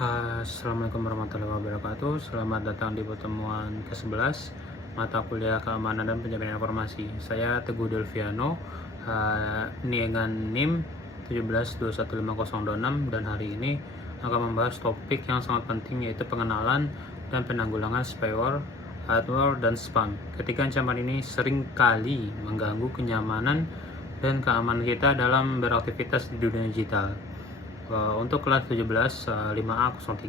Assalamualaikum warahmatullahi wabarakatuh. Selamat datang di pertemuan ke-11 mata kuliah keamanan dan penjagaan informasi. Saya Teguh Delviano, dengan NIM 17215026, dan hari ini akan membahas topik yang sangat penting, yaitu pengenalan dan penanggulangan spyware, adware, dan spam. Ketika ancaman ini sering kali mengganggu kenyamanan dan keamanan kita dalam beraktivitas di dunia digital. Untuk kelas 17 5A03,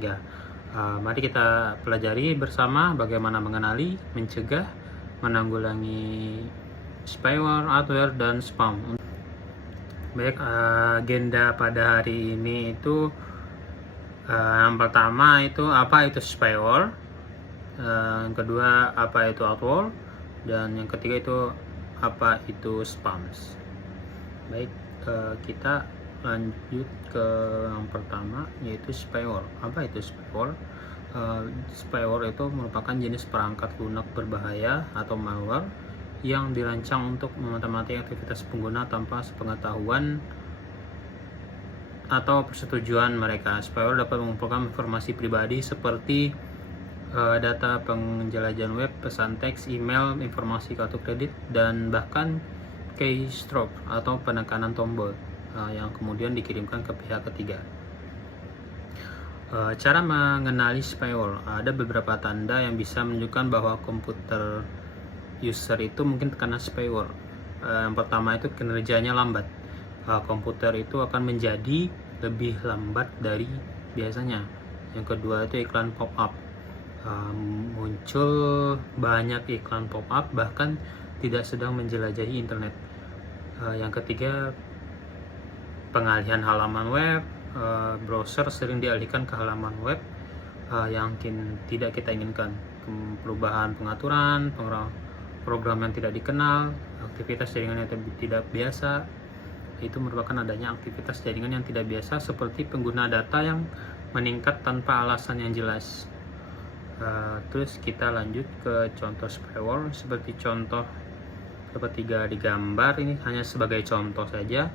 mari kita pelajari bersama bagaimana mengenali, mencegah, menanggulangi spyware, adware, dan spam. Baik, agenda pada hari ini itu yang pertama itu apa itu spyware, yang kedua apa itu adware, dan yang ketiga itu apa itu spams. Baik, kita lanjut ke yang pertama, yaitu spyware. Apa itu spyware? Spyware itu merupakan jenis perangkat lunak berbahaya atau malware yang dirancang untuk memata-matai aktivitas pengguna tanpa sepengetahuan atau persetujuan mereka. Spyware dapat mengumpulkan informasi pribadi seperti data penjelajahan web, pesan teks, email, informasi kartu kredit, dan bahkan keystroke atau penekanan tombol yang kemudian dikirimkan ke pihak ketiga. Cara mengenali spyware, ada beberapa tanda yang bisa menunjukkan bahwa komputer user itu mungkin terkena spyware. Yang pertama itu kinerjanya lambat. Komputer itu akan menjadi lebih lambat dari biasanya. Yang kedua itu iklan pop-up. Muncul banyak iklan pop-up bahkan tidak sedang menjelajahi internet. Yang ketiga, pengalihan halaman web. Browser sering dialihkan ke halaman web yang tidak kita inginkan. Perubahan pengaturan, program yang tidak dikenal, aktivitas jaringan yang tidak biasa. Itu merupakan adanya aktivitas jaringan yang tidak biasa, seperti pengguna data yang meningkat tanpa alasan yang jelas. Terus kita lanjut ke contoh spyware, seperti contoh ketiga di gambar ini, hanya sebagai contoh saja.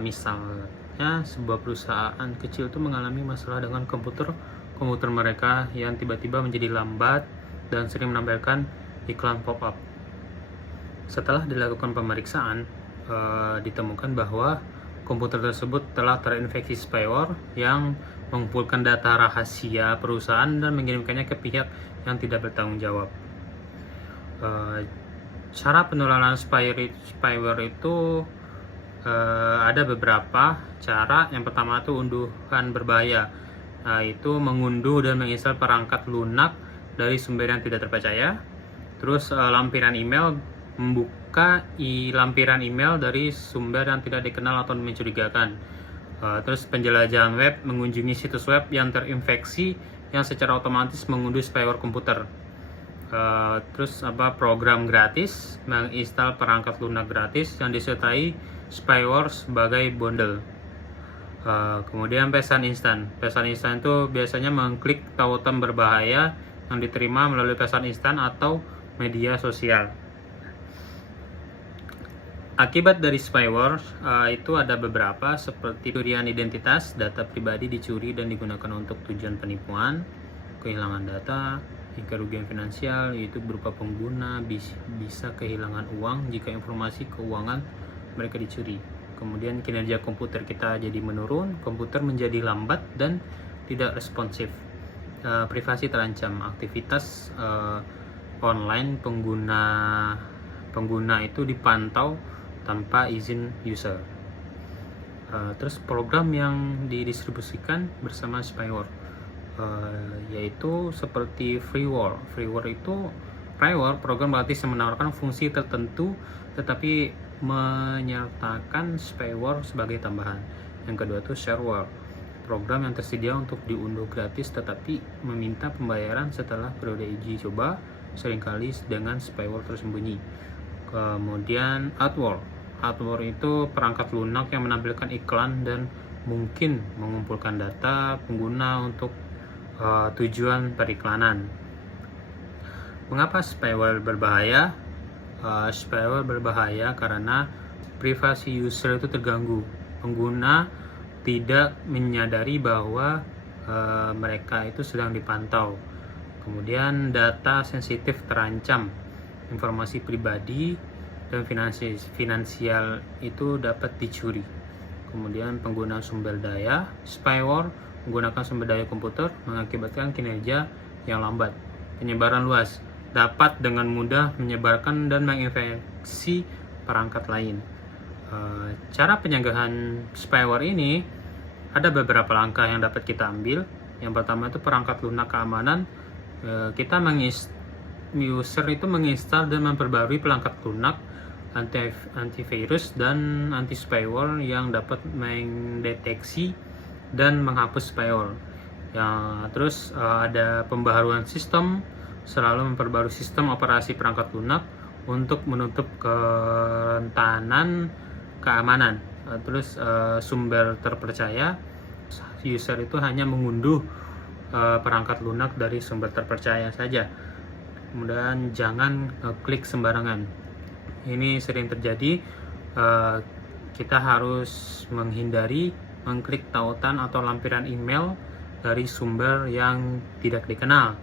Misalnya sebuah perusahaan kecil itu mengalami masalah dengan komputer mereka yang tiba-tiba menjadi lambat dan sering menampilkan iklan pop-up. Setelah dilakukan pemeriksaan, ditemukan bahwa komputer tersebut telah terinfeksi spyware yang mengumpulkan data rahasia perusahaan dan mengirimkannya ke pihak yang tidak bertanggung jawab. Cara penularan spyware itu ada beberapa cara. Yang pertama itu unduhan berbahaya, itu mengunduh dan menginstal perangkat lunak dari sumber yang tidak terpercaya. Terus lampiran email, membuka lampiran email dari sumber yang tidak dikenal atau mencurigakan. Terus penjelajahan web, mengunjungi situs web yang terinfeksi yang secara otomatis mengunduh spyware komputer. Terus program gratis, menginstal perangkat lunak gratis yang disertai spyware sebagai bundle. Kemudian pesan instan itu biasanya mengklik tautan berbahaya yang diterima melalui pesan instan atau media sosial. Akibat dari spyware itu ada beberapa, seperti pencurian identitas, data pribadi dicuri dan digunakan untuk tujuan penipuan, kehilangan data, kerugian finansial, yaitu berupa pengguna bisa kehilangan uang jika informasi keuangan mereka dicuri. Kemudian kinerja komputer kita jadi menurun, komputer menjadi lambat dan tidak responsif. Privasi terancam, aktivitas online pengguna itu dipantau tanpa izin user. Terus program yang didistribusikan bersama spyware, yaitu seperti freeware. Freeware program gratis yang menawarkan fungsi tertentu tetapi menyertakan spyware sebagai tambahan. Yang kedua itu shareware, program yang tersedia untuk diunduh gratis tetapi meminta pembayaran setelah periode uji coba, seringkali dengan spyware tersembunyi. Kemudian adware itu perangkat lunak yang menampilkan iklan dan mungkin mengumpulkan data pengguna untuk tujuan periklanan. Mengapa spyware berbahaya? Spyware berbahaya karena privasi user itu terganggu. Pengguna tidak menyadari bahwa mereka itu sedang dipantau. Kemudian data sensitif terancam, informasi pribadi dan finansial itu dapat dicuri. Kemudian penggunaan sumber daya, spyware menggunakan sumber daya komputer mengakibatkan kinerja yang lambat. Penyebaran luas, dapat dengan mudah menyebarkan dan menginfeksi perangkat lain. Cara pencegahan spyware ini ada beberapa langkah yang dapat kita ambil. Yang pertama itu perangkat lunak keamanan. Kita user itu menginstal dan memperbarui perangkat lunak, antivirus dan anti spyware yang dapat mendeteksi dan menghapus spyware. Terus ada pembaharuan sistem, selalu memperbarui sistem operasi perangkat lunak untuk menutup kerentanan keamanan. Terus sumber terpercaya, user itu hanya mengunduh perangkat lunak dari sumber terpercaya saja. Kemudian jangan klik sembarangan. Ini sering terjadi. Kita harus menghindari mengklik tautan atau lampiran email dari sumber yang tidak dikenal.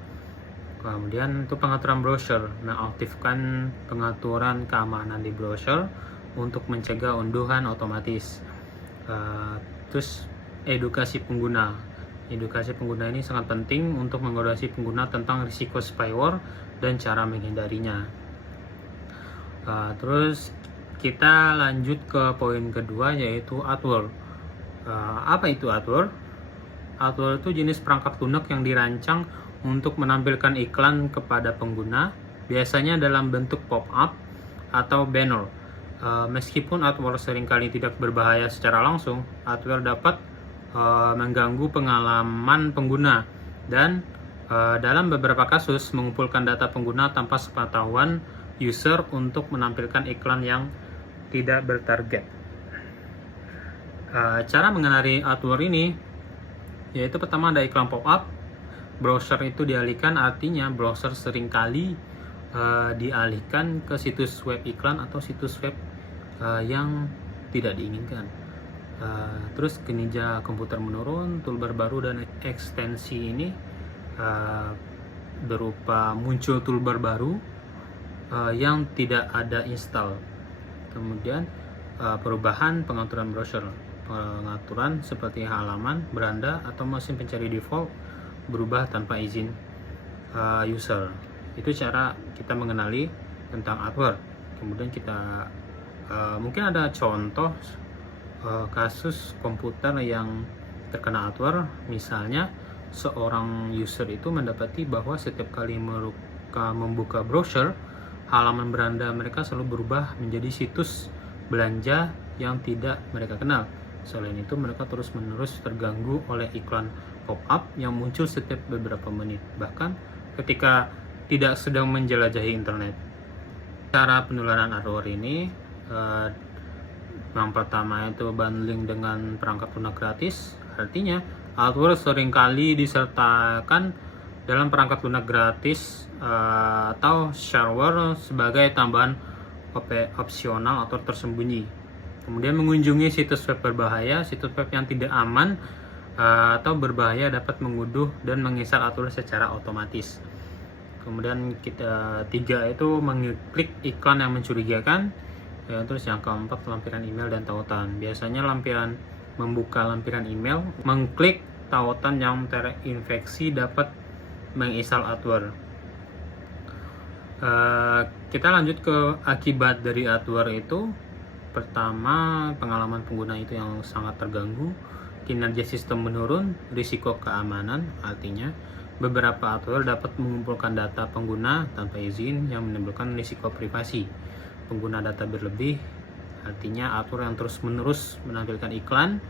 Kemudian untuk pengaturan browser, mengaktifkan pengaturan keamanan di browser untuk mencegah unduhan otomatis. Terus edukasi pengguna. Edukasi pengguna ini sangat penting untuk mengedukasi pengguna tentang risiko spyware dan cara menghindarinya. Terus kita lanjut ke poin kedua, yaitu adware. Apa itu adware? Adware itu jenis perangkat lunak yang dirancang untuk menampilkan iklan kepada pengguna, biasanya dalam bentuk pop-up atau banner. Meskipun adware seringkali tidak berbahaya secara langsung, adware dapat mengganggu pengalaman pengguna dan dalam beberapa kasus mengumpulkan data pengguna tanpa sepengetahuan user untuk menampilkan iklan yang tidak bertarget. Cara mengenali adware ini yaitu pertama ada iklan pop-up. Browser itu dialihkan, artinya browser seringkali dialihkan ke situs web iklan atau situs web yang tidak diinginkan. Terus kinerja komputer menurun, toolbar baru dan ekstensi ini berupa muncul toolbar baru yang tidak ada install. Kemudian perubahan pengaturan browser, pengaturan seperti halaman, beranda atau mesin pencari default berubah tanpa izin user. Itu cara kita mengenali tentang adware. Kemudian kita mungkin ada contoh kasus komputer yang terkena adware. Misalnya seorang user itu mendapati bahwa setiap kali mereka membuka browser, halaman beranda mereka selalu berubah menjadi situs belanja yang tidak mereka kenal. Selain itu, mereka terus-menerus terganggu oleh iklan pop-up yang muncul setiap beberapa menit, bahkan ketika tidak sedang menjelajahi internet. Cara penularan adware ini yang pertama itu bundling dengan perangkat lunak gratis. Artinya adware seringkali disertakan dalam perangkat lunak gratis atau shareware sebagai tambahan opsional atau tersembunyi. Kemudian mengunjungi situs web berbahaya. Situs web yang tidak aman atau berbahaya dapat mengunduh dan menginstal adware secara otomatis. Kemudian tiga itu mengklik iklan yang mencurigakan. Terus yang keempat, lampiran email dan tautan. Biasanya membuka lampiran email, mengklik tautan yang terinfeksi dapat menginstal adware. Kita lanjut ke akibat dari adware itu. Pertama, pengalaman pengguna itu yang sangat terganggu, kinerja sistem menurun, risiko keamanan. Artinya beberapa adware dapat mengumpulkan data pengguna tanpa izin yang menimbulkan risiko privasi. Pengguna data berlebih, artinya adware yang terus-menerus menampilkan iklan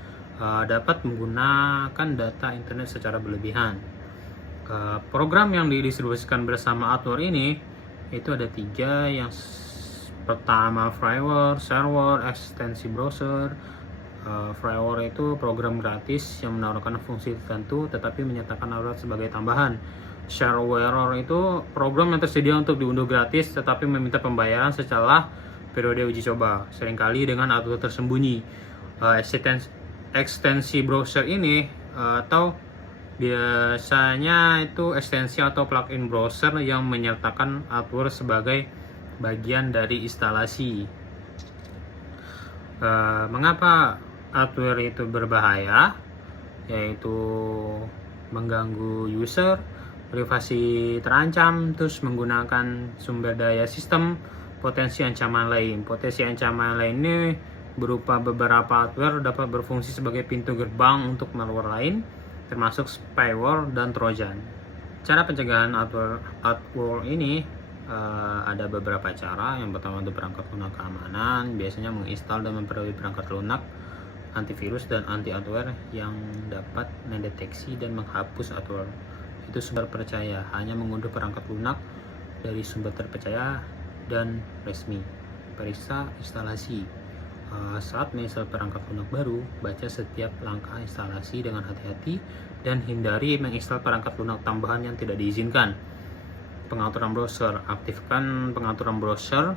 dapat menggunakan data internet secara berlebihan. Program yang didistribusikan bersama adware ini itu ada 3. Yang pertama freeware, shareware, ekstensi browser. Freeware itu program gratis yang menawarkan fungsi tertentu tetapi menyatakan adware sebagai tambahan. Shareware itu program yang tersedia untuk diunduh gratis tetapi meminta pembayaran setelah periode uji coba, seringkali dengan adware tersembunyi. Ekstensi browser ini atau Biasanya itu ekstensi atau plugin browser yang menyertakan adware sebagai bagian dari instalasi. Mengapa adware itu berbahaya? Yaitu mengganggu user, privasi terancam, terus menggunakan sumber daya sistem, potensi ancaman lain. Potensi ancaman lain ini berupa beberapa adware dapat berfungsi sebagai pintu gerbang untuk malware lain, termasuk spyware dan trojan. Cara pencegahan adware ini ada beberapa cara. Yang pertama itu perangkat lunak keamanan, biasanya menginstal dan memperoleh perangkat lunak antivirus dan anti adware yang dapat mendeteksi dan menghapus adware. Itu sumber percaya, hanya mengunduh perangkat lunak dari sumber terpercaya dan resmi. Periksa instalasi. Saat menginstal perangkat lunak baru, baca setiap langkah instalasi dengan hati-hati dan hindari menginstal perangkat lunak tambahan yang tidak diizinkan. Pengaturan browser, aktifkan pengaturan browser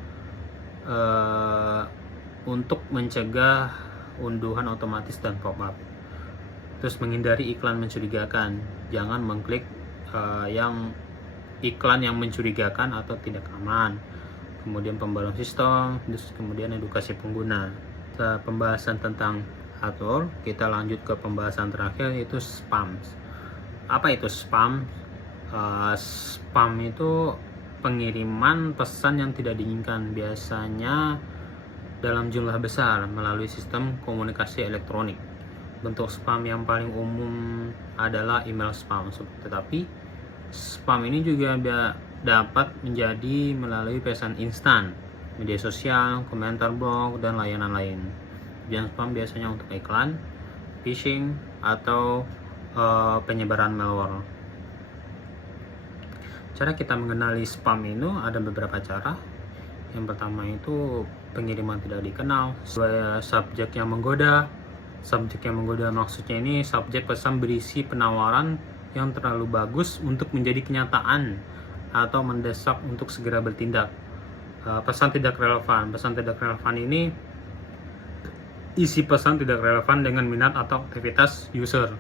untuk mencegah unduhan otomatis dan pop-up. Terus menghindari iklan mencurigakan, jangan mengklik iklan yang mencurigakan atau tidak aman. Kemudian pembaruan sistem, terus kemudian edukasi pengguna. Setelah pembahasan tentang adware, kita lanjut ke pembahasan terakhir, yaitu spam. Apa itu spam? Spam itu pengiriman pesan yang tidak diinginkan, biasanya dalam jumlah besar melalui sistem komunikasi elektronik. Bentuk spam yang paling umum adalah email spam, tetapi spam ini juga dapat menjadi melalui pesan instan, media sosial, komentar blog, dan layanan lain. Tujuan spam biasanya untuk iklan, phishing, atau penyebaran malware. Cara kita mengenali spam itu ada beberapa cara. Yang pertama itu pengiriman tidak dikenal, subjek yang menggoda. Subjek yang menggoda maksudnya ini subjek pesan berisi penawaran yang terlalu bagus untuk menjadi kenyataan atau mendesak untuk segera bertindak. Pesan tidak relevan. Pesan tidak relevan ini isi pesan tidak relevan dengan minat atau aktivitas user.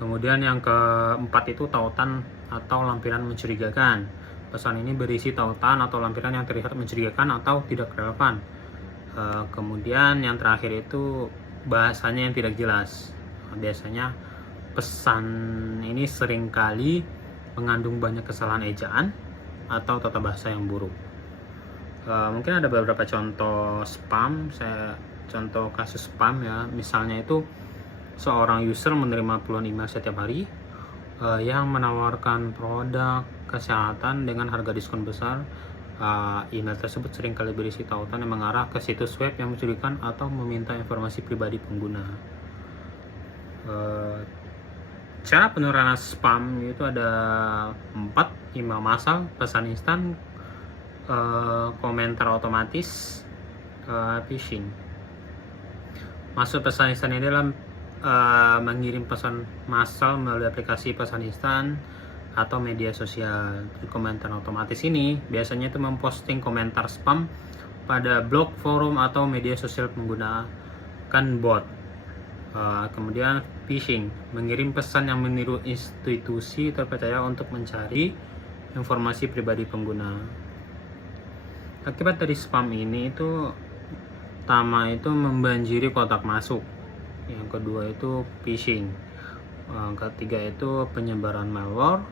Kemudian yang keempat itu tautan atau lampiran mencurigakan. Pesan ini berisi tautan atau lampiran yang terlihat mencurigakan atau tidak relevan. Kemudian yang terakhir itu bahasanya yang tidak jelas. Biasanya pesan ini seringkali mengandung banyak kesalahan ejaan atau tata bahasa yang buruk. Mungkin ada beberapa contoh spam. Contoh kasus spam ya, misalnya itu seorang user menerima puluhan email setiap hari yang menawarkan produk kesehatan dengan harga diskon besar. Email tersebut seringkali berisi tautan yang mengarah ke situs web yang mencurigakan atau meminta informasi pribadi pengguna. Cara penularan spam itu ada 4: email massal, pesan instan, komentar otomatis, phishing. Maksud pesan instan ini adalah mengirim pesan massal melalui aplikasi pesan instan atau media sosial. Komentar otomatis ini biasanya itu memposting komentar spam pada blog, forum, atau media sosial menggunakan bot. Kemudian phishing, mengirim pesan yang meniru institusi terpercaya untuk mencari informasi pribadi pengguna. Akibat dari spam ini itu pertama itu membanjiri kotak masuk, yang kedua itu phishing, ketiga itu penyebaran malware,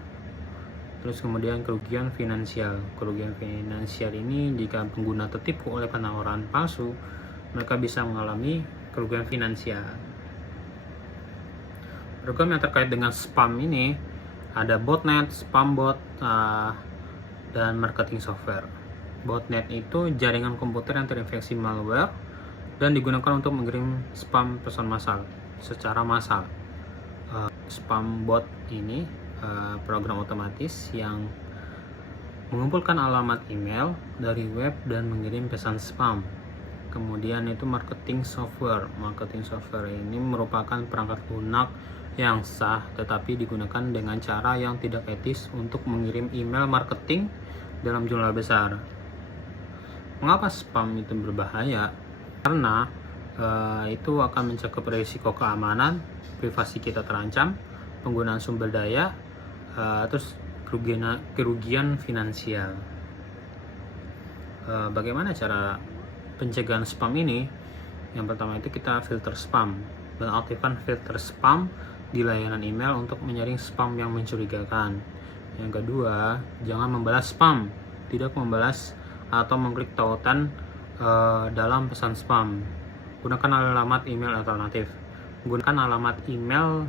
terus kemudian kerugian finansial. Kerugian finansial ini jika pengguna tertipu oleh penawaran palsu, mereka bisa mengalami kerugian finansial. Program yang terkait dengan spam ini ada botnet, spam bot, dan marketing software. Botnet itu jaringan komputer yang terinfeksi malware dan digunakan untuk mengirim spam pesan massal secara massal. Spam bot ini program otomatis yang mengumpulkan alamat email dari web dan mengirim pesan spam. Kemudian itu marketing software. Marketing software ini merupakan perangkat lunak yang sah tetapi digunakan dengan cara yang tidak etis untuk mengirim email marketing dalam jumlah besar. Mengapa spam itu berbahaya? Karena itu akan mencakup risiko keamanan, privasi kita terancam, penggunaan sumber daya, terus kerugian finansial. Bagaimana cara pencegahan spam ini? Yang pertama itu kita filter spam dan aktifkan filter spam di layanan email untuk menyaring spam yang mencurigakan. Yang kedua, jangan membalas spam, tidak membalas atau mengklik tautan dalam pesan spam. Gunakan alamat email alternatif. Gunakan alamat email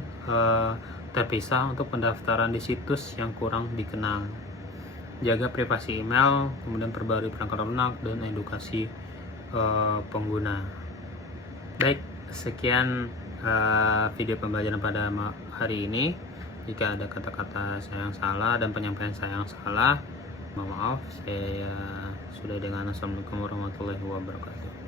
terpisah untuk pendaftaran di situs yang kurang dikenal. Jaga privasi email, kemudian perbarui perangkat lunak dan edukasi pengguna. Baik, sekian video pembelajaran pada hari ini. Jika ada kata-kata saya yang salah dan penyampaian saya yang salah, mohon maaf. Saya sudah dengan. Assalamualaikum warahmatullahi wabarakatuh.